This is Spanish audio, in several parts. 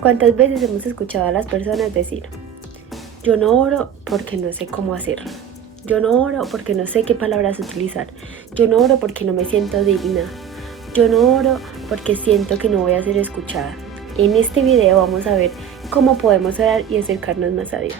¿Cuántas veces hemos escuchado a las personas decir: yo no oro porque no sé cómo hacerlo, yo no oro porque no sé qué palabras utilizar, yo no oro porque no me siento digna, yo no oro porque siento que no voy a ser escuchada? En este video vamos a ver cómo podemos orar y acercarnos más a Dios.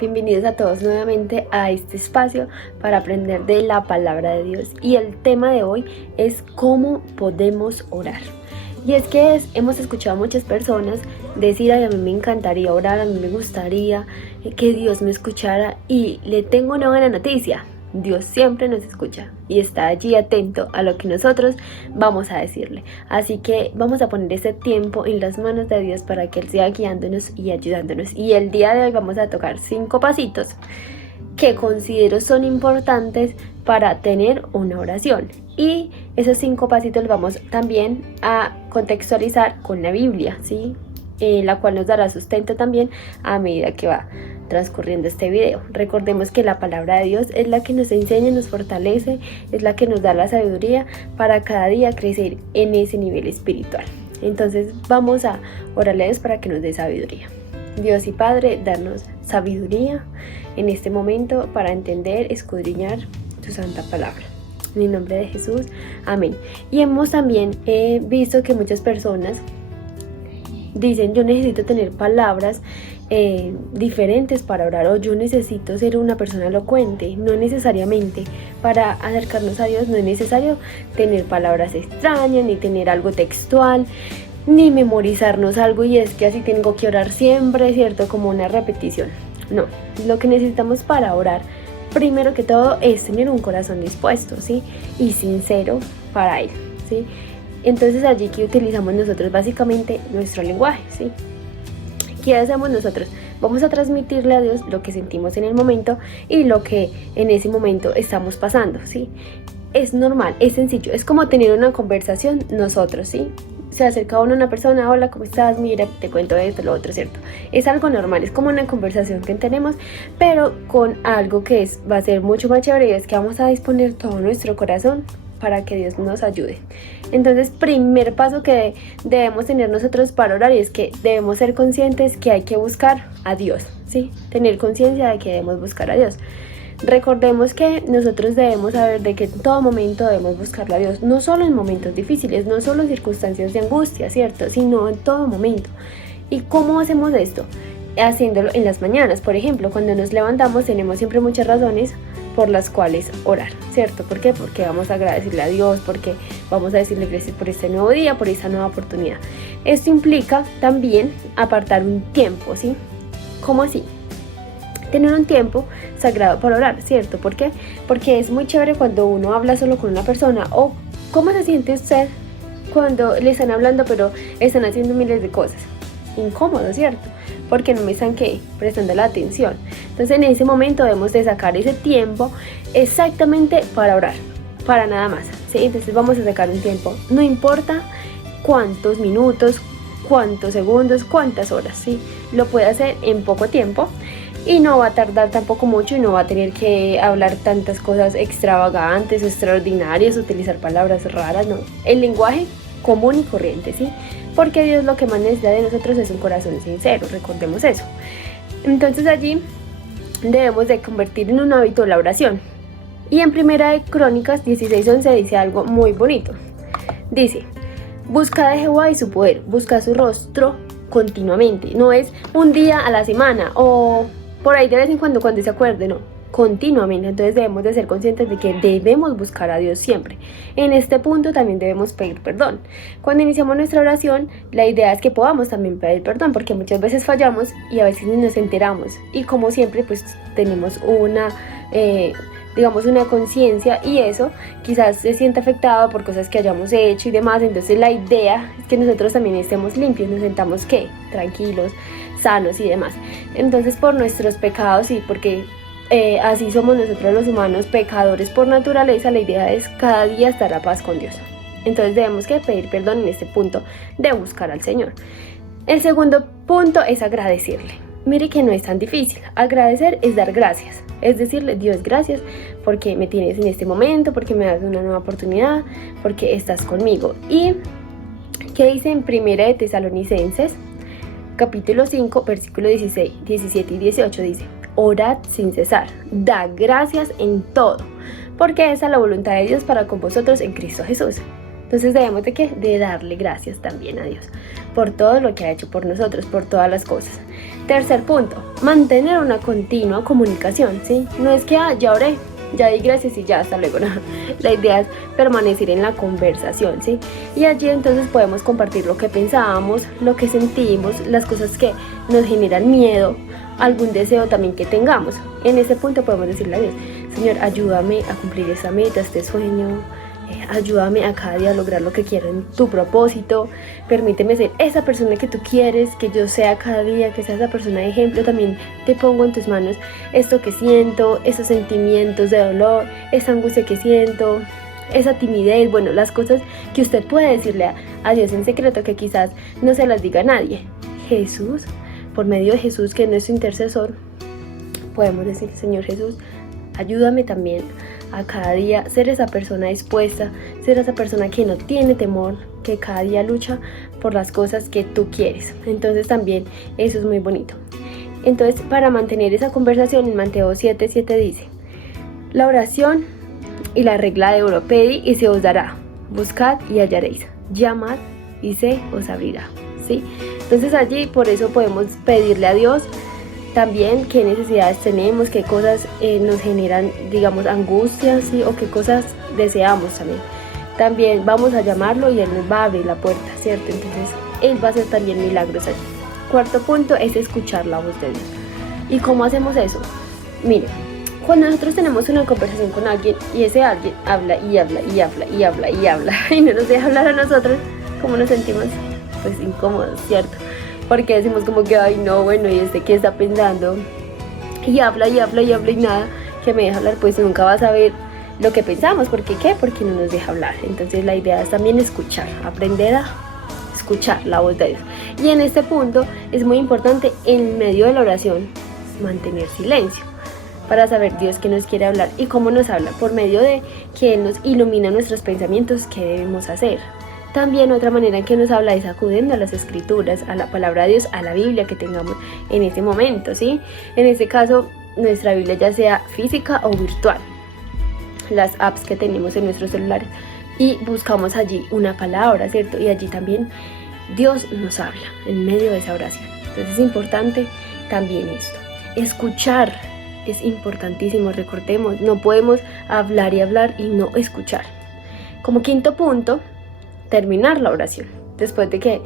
Bienvenidos a todos nuevamente a este espacio para aprender de la palabra de Dios, y el tema de hoy es cómo podemos orar. Y es que hemos escuchado a muchas personas decir: ay, a mí me encantaría orar, a mí me gustaría que Dios me escuchara, y le tengo una buena noticia: Dios siempre nos escucha y está allí atento a lo que nosotros vamos a decirle. Así que vamos a poner ese tiempo en las manos de Dios para que Él siga guiándonos y ayudándonos. Y el día de hoy vamos a tocar 5 pasitos que considero son importantes para tener una oración. Y esos 5 pasitos los vamos también a contextualizar con la Biblia, ¿sí? La cual nos dará sustento también a medida que va transcurriendo este video. Recordemos que la palabra de Dios es la que nos enseña, nos fortalece, es la que nos da la sabiduría para cada día crecer en ese nivel espiritual. Entonces vamos a orarle a Dios para que nos dé sabiduría. Dios y Padre, darnos sabiduría en este momento para entender, escudriñar tu santa palabra. En el nombre de Jesús, amén. Y hemos también visto que muchas personas dicen: yo necesito tener palabras diferentes para orar, o yo necesito ser una persona elocuente. No necesariamente. Para acercarnos a Dios no es necesario tener palabras extrañas, ni tener algo textual, ni memorizarnos algo y es que así tengo que orar siempre, ¿cierto? Como una repetición. No, lo que necesitamos para orar, primero que todo, es tener un corazón dispuesto, ¿sí? Y sincero para Él, ¿sí? Entonces allí que utilizamos nosotros básicamente nuestro lenguaje, ¿sí? ¿Qué hacemos nosotros? Vamos a transmitirle a Dios lo que sentimos en el momento y lo que en ese momento estamos pasando, ¿sí? Es normal, es sencillo, es como tener una conversación nosotros, ¿sí? Se acerca uno a una persona: hola, ¿cómo estás? Mira, te cuento esto, lo otro, ¿cierto? Es algo normal, es como una conversación que tenemos, pero con algo que va a ser mucho más chévere, y es que vamos a disponer todo nuestro corazón para que Dios nos ayude. Entonces, primer paso que debemos tener nosotros para orar es que debemos ser conscientes que hay que buscar a Dios, ¿sí? Tener conciencia de que debemos buscar a Dios. Recordemos que nosotros debemos saber de que en todo momento debemos buscarle a Dios, no solo en momentos difíciles, no solo en circunstancias de angustia, ¿cierto? Sino en todo momento. ¿Y cómo hacemos esto? Haciéndolo en las mañanas, por ejemplo. Cuando nos levantamos tenemos siempre muchas razones por las cuales orar, ¿cierto? ¿Por qué? Porque vamos a agradecerle a Dios, porque vamos a decirle gracias por este nuevo día, por esta nueva oportunidad. Esto implica también apartar un tiempo, ¿sí? ¿Cómo así? Tener un tiempo sagrado para orar, ¿cierto? ¿Por qué? Porque es muy chévere cuando uno habla solo con una persona. O ¿cómo se siente usted cuando le están hablando pero están haciendo miles de cosas? Incómodo, ¿cierto? Porque no me están prestando la atención. Entonces en ese momento debemos de sacar ese tiempo exactamente para orar, para nada más, ¿sí? Entonces vamos a sacar un tiempo, no importa cuántos minutos, cuántos segundos, cuántas horas, ¿sí? Lo puede hacer en poco tiempo y no va a tardar tampoco mucho, y no va a tener que hablar tantas cosas extravagantes o extraordinarias, utilizar palabras raras, no. El lenguaje común y corriente, ¿sí? Porque Dios lo que más necesita de nosotros es un corazón sincero, recordemos eso. Entonces allí debemos de convertir en un hábito la oración. Y en Primera de Crónicas 16:11 dice algo muy bonito. Dice: busca de Jehová y su poder, busca su rostro continuamente. No es un día a la semana o por ahí de vez en cuando se acuerde, no, continuamente. Entonces debemos de ser conscientes de que debemos buscar a Dios siempre. En este punto también debemos pedir perdón. Cuando iniciamos nuestra oración, la idea es que podamos también pedir perdón, porque muchas veces fallamos y a veces ni nos enteramos, y como siempre pues tenemos una conciencia, y eso quizás se sienta afectado por cosas que hayamos hecho y demás. Entonces la idea es que nosotros también estemos limpios, nos sentamos tranquilos, sanos y demás. Entonces por nuestros pecados, y porque así somos nosotros los humanos, pecadores por naturaleza, la idea es cada día estar a paz con Dios. Entonces debemos que pedir perdón en este punto de buscar al Señor. El segundo punto es agradecerle. Mire que no es tan difícil. Agradecer es dar gracias. Es decirle, Dios, gracias porque me tienes en este momento, porque me das una nueva oportunidad, porque estás conmigo. Y ¿qué dice en 1 de Tesalonicenses, capítulo 5, versículo 16, 17 y 18? Dice, orad sin cesar, da gracias en todo, porque esa es la voluntad de Dios para con vosotros en Cristo Jesús. Entonces debemos de ¿qué? De darle gracias también a Dios por todo lo que ha hecho por nosotros, por todas las cosas. Tercer punto, mantener una continua comunicación, ¿sí? No es que ya oré, ya di gracias y ya, hasta luego, no. La idea es permanecer en la conversación, ¿sí? Y allí entonces podemos compartir lo que pensábamos, lo que sentimos, las cosas que nos generan miedo, algún deseo también que tengamos. En ese punto podemos decirle a Dios, Señor, ayúdame a cumplir esa meta, este sueño, ayúdame a cada día a lograr lo que quiero en tu propósito, permíteme ser esa persona que tú quieres, que yo sea cada día, que sea esa persona de ejemplo. También te pongo en tus manos esto que siento, esos sentimientos de dolor, esa angustia que siento, esa timidez, bueno, las cosas que usted puede decirle a Dios en secreto que quizás no se las diga a nadie. Jesús, por medio de Jesús, que es nuestro intercesor, podemos decir, Señor Jesús, ayúdame también a cada día ser esa persona dispuesta, ser esa persona que no tiene temor, que cada día lucha por las cosas que tú quieres. Entonces también eso es muy bonito. Entonces, para mantener esa conversación, en Mateo 7:7 dice, la oración y la regla de oro, pedid y se os dará, buscad y hallaréis, llamad y se os abrirá, ¿sí? Entonces allí por eso podemos pedirle a Dios también qué necesidades tenemos, qué cosas nos generan, digamos, angustias, ¿sí? O qué cosas deseamos también. También vamos a llamarlo y Él nos va a abrir la puerta, ¿cierto? Entonces Él va a hacer también milagros allí. Cuarto punto es escuchar la voz de Dios. ¿Y cómo hacemos eso? Mire, cuando nosotros tenemos una conversación con alguien y ese alguien habla y habla y habla y habla y habla y no nos deja hablar a nosotros, ¿cómo nos sentimos? Pues incómodos, ¿cierto? Porque decimos como que, ay no, bueno, y este que está pensando y habla y habla y habla y nada que me deja hablar, pues nunca vas a ver lo que pensamos. ¿Por qué? ¿Qué? Porque no nos deja hablar. Entonces la idea es también escuchar, aprender a escuchar la voz de Dios. Y en este punto es muy importante, en medio de la oración, mantener silencio para saber Dios qué nos quiere hablar y cómo nos habla, por medio de que Él nos ilumina nuestros pensamientos, qué debemos hacer. También otra manera en que nos habla es acudiendo a las escrituras, a la palabra de Dios, a la Biblia que tengamos en ese momento, ¿sí? En este caso, nuestra Biblia ya sea física o virtual, las apps que tenemos en nuestros celulares, y buscamos allí una palabra, ¿cierto? Y allí también Dios nos habla en medio de esa oración. Entonces es importante también esto. Escuchar es importantísimo, recordemos, no podemos hablar y hablar y no escuchar. Como quinto punto, terminar la oración. Después de que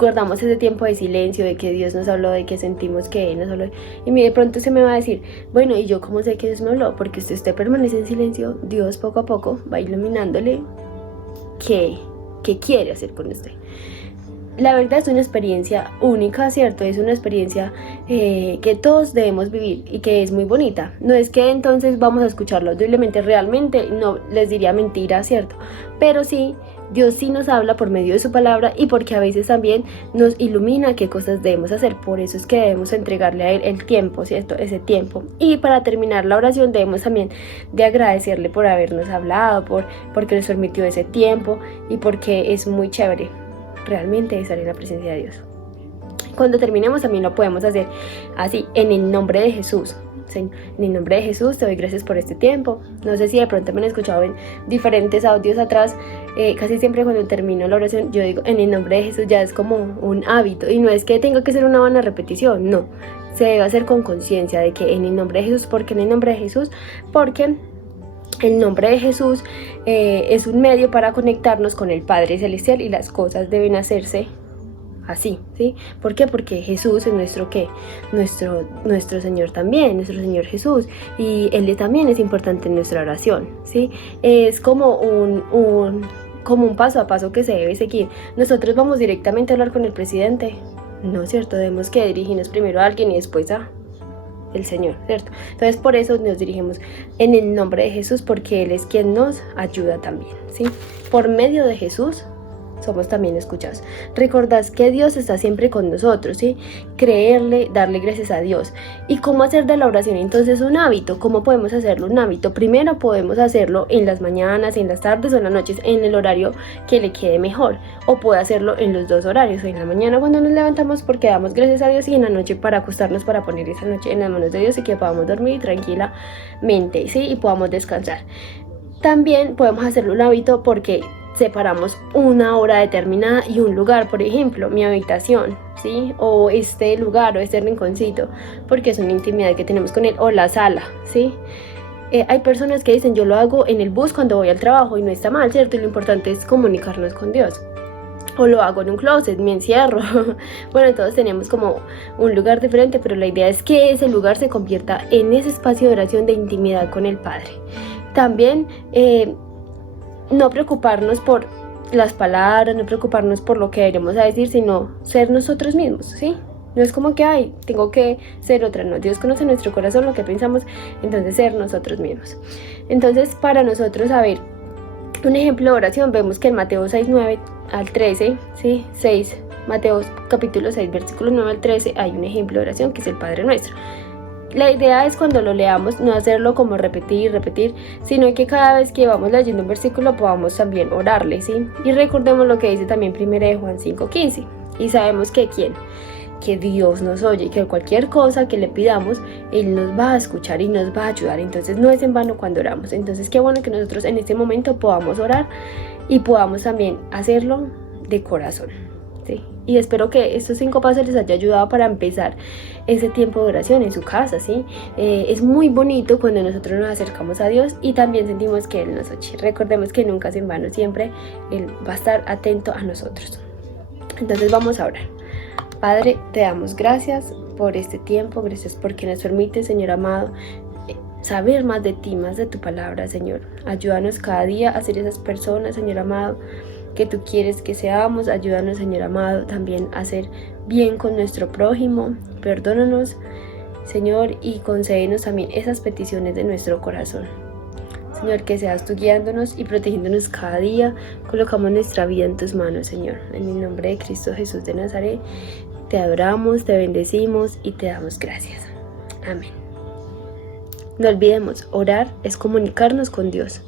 guardamos ese tiempo de silencio, de que Dios nos habló, de que sentimos que Él nos habló, y de pronto se me va a decir, bueno, ¿y yo cómo sé que Dios me habló? Porque usted permanece en silencio, Dios poco a poco va iluminándole qué quiere hacer con usted. La verdad es una experiencia única, ¿cierto? Es una experiencia que todos debemos vivir y que es muy bonita. No es que entonces vamos a escucharlo audiblemente, realmente no les diría mentira, ¿cierto? Pero sí, Dios sí nos habla por medio de su palabra y porque a veces también nos ilumina qué cosas debemos hacer. Por eso es que debemos entregarle a Él el tiempo, ¿cierto? Ese tiempo. Y para terminar la oración debemos también de agradecerle por habernos hablado, porque nos permitió ese tiempo y porque es muy chévere realmente estar en la presencia de Dios. Cuando terminemos también lo podemos hacer así, en el nombre de Jesús. En el nombre de Jesús te doy gracias por este tiempo. No sé si de pronto me han escuchado en diferentes audios atrás, casi siempre cuando termino la oración yo digo en el nombre de Jesús, ya es como un hábito y no es que tenga que ser una vana repetición, no, se debe hacer con conciencia de que en el nombre de Jesús, porque en el nombre de Jesús, porque el nombre de Jesús es un medio para conectarnos con el Padre Celestial y las cosas deben hacerse así, ¿sí? ¿Por qué? Porque Jesús es nuestro ¿qué? Nuestro Señor también, nuestro Señor Jesús, y Él también es importante en nuestra oración, ¿sí? Es como un paso a paso que se debe seguir. Nosotros vamos directamente a hablar con el presidente, no es cierto, debemos que dirigirnos primero a alguien y después a el Señor, ¿cierto? Entonces por eso nos dirigimos en el nombre de Jesús, porque Él es quien nos ayuda también, ¿sí? Por medio de Jesús somos también escuchados. Recordad que Dios está siempre con nosotros, ¿sí? Creerle, darle gracias a Dios. ¿Y cómo hacer de la oración entonces un hábito? ¿Cómo podemos hacerlo un hábito? Primero podemos hacerlo en las mañanas, en las tardes o en las noches, en el horario que le quede mejor. O puede hacerlo en los dos horarios, o en la mañana cuando nos levantamos porque damos gracias a Dios, y en la noche para acostarnos, para poner esa noche en las manos de Dios y que podamos dormir tranquilamente, ¿sí? Y podamos descansar. También podemos hacerlo un hábito porque separamos una hora determinada y un lugar, por ejemplo, mi habitación, ¿sí? O este lugar o este rinconcito, porque es una intimidad que tenemos con él, o la sala, ¿sí? Hay personas que dicen, yo lo hago en el bus cuando voy al trabajo, y no está mal, ¿cierto? Y lo importante es comunicarnos con Dios. O lo hago en un closet, me encierro. Bueno, todos tenemos como un lugar diferente, pero la idea es que ese lugar se convierta en ese espacio de oración, de intimidad con el Padre. También no preocuparnos por las palabras, no preocuparnos por lo que deberíamos a decir, sino ser nosotros mismos, ¿sí? No es como que, ay, tengo que ser otra, no. Dios conoce nuestro corazón, lo que pensamos, entonces ser nosotros mismos. Entonces, para nosotros, a ver, un ejemplo de oración, vemos que en Mateo 6, 9 al 13, ¿sí? Mateo capítulo 6, versículo 9 al 13, hay un ejemplo de oración que es el Padre Nuestro. La idea es cuando lo leamos no hacerlo como repetir, sino que cada vez que vamos leyendo un versículo podamos también orarle, ¿sí? Y recordemos lo que dice también 1 Juan 5:15. Y sabemos que que Dios nos oye, que cualquier cosa que le pidamos, Él nos va a escuchar y nos va a ayudar. Entonces no es en vano cuando oramos. Entonces qué bueno que nosotros en este momento podamos orar y podamos también hacerlo de corazón, ¿sí? Y espero que estos 5 pasos les haya ayudado para empezar ese tiempo de oración en su casa, ¿sí? Es muy bonito cuando nosotros nos acercamos a Dios y también sentimos que Él nos oye. Recordemos que nunca es en vano, siempre Él va a estar atento a nosotros. Entonces vamos a orar. Padre, te damos gracias por este tiempo, gracias porque nos permite, Señor amado, saber más de ti, más de tu palabra, Señor. Ayúdanos cada día a ser esas personas, Señor amado, que tú quieres que seamos. Ayúdanos, Señor amado, también a hacer bien con nuestro prójimo. Perdónanos, Señor, y concédenos también esas peticiones de nuestro corazón. Señor, que seas tú guiándonos y protegiéndonos cada día. Colocamos nuestra vida en tus manos, Señor. En el nombre de Cristo Jesús de Nazaret, te adoramos, te bendecimos y te damos gracias. Amén. No olvidemos, orar es comunicarnos con Dios.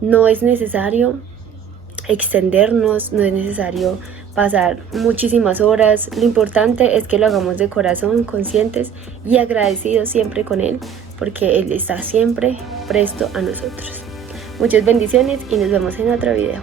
No es necesario extendernos, no es necesario pasar muchísimas horas. Lo importante es que lo hagamos de corazón, conscientes y agradecidos siempre con Él, porque Él está siempre presto a nosotros. Muchas bendiciones y nos vemos en otro video.